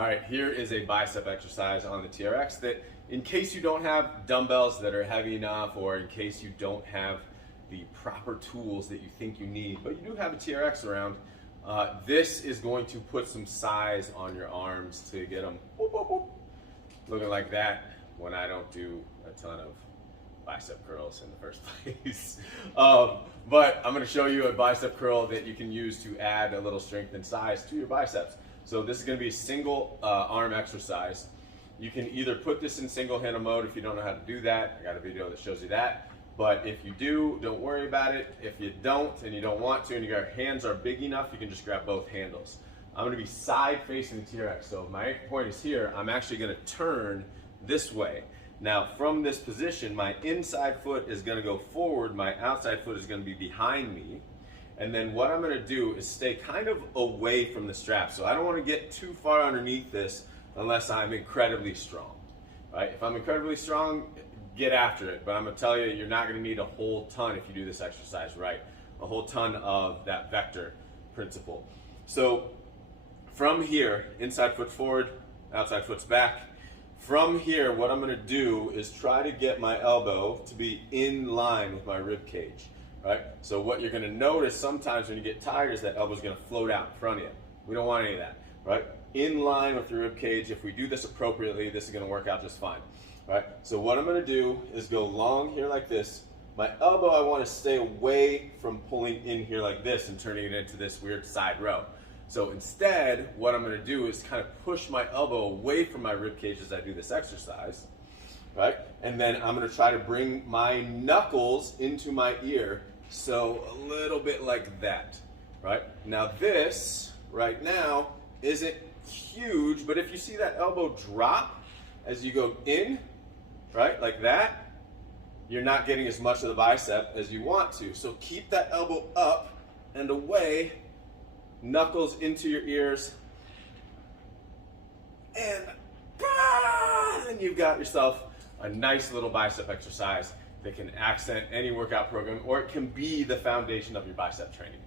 All right, here is a bicep exercise on the TRX that in case you don't have dumbbells that are heavy enough, or in case you don't have the proper tools that you think you need, but you do have a TRX around, this is going to put some size on your arms to get them whoop, whoop, whoop, looking like that when I don't do a ton of bicep curls in the first place. But I'm going to show you a bicep curl that you can use to add a little strength and size to your biceps. So this is going to be a single arm exercise. You can either put this in single handle mode if you don't know how to do that. I got a video that shows you that. But if you do, don't worry about it. If you don't and you don't want to and your hands are big enough, you can just grab both handles. I'm going to be side facing the TRX. So if my anchor point is here, I'm actually going to turn this way. Now from this position, my inside foot is going to go forward, my outside foot is going to be behind me. And then what I'm going to do is stay kind of away from the strap. So I don't want to get too far underneath this unless I'm incredibly strong. Right? If I'm incredibly strong, get after it. But I'm going to tell you, you're not going to need a whole ton if you do this exercise right. A whole ton of that vector principle. So from here, inside foot forward, outside foot's back. From here, what I'm going to do is try to get my elbow to be in line with my rib cage. Right? So what you're going to notice sometimes when you get tired is that elbow's going to float out in front of you. We don't want any of that. Right? In line with the rib cage. If we do this appropriately, this is going to work out just fine. Right? So what I'm going to do is go long here like this. My elbow, I want to stay away from pulling in here like this and turning it into this weird side row. So instead, what I'm going to do is kind of push my elbow away from my rib cage as I do this exercise. Right? And then I'm going to try to bring my knuckles into my ear, so a little bit like that. Right? Now this, right now, isn't huge, but if you see that elbow drop as you go in, right, like that, you're not getting as much of the bicep as you want to. So keep that elbow up and away, knuckles into your ears, and you've got yourself a nice little bicep exercise that can accent any workout program, or it can be the foundation of your bicep training.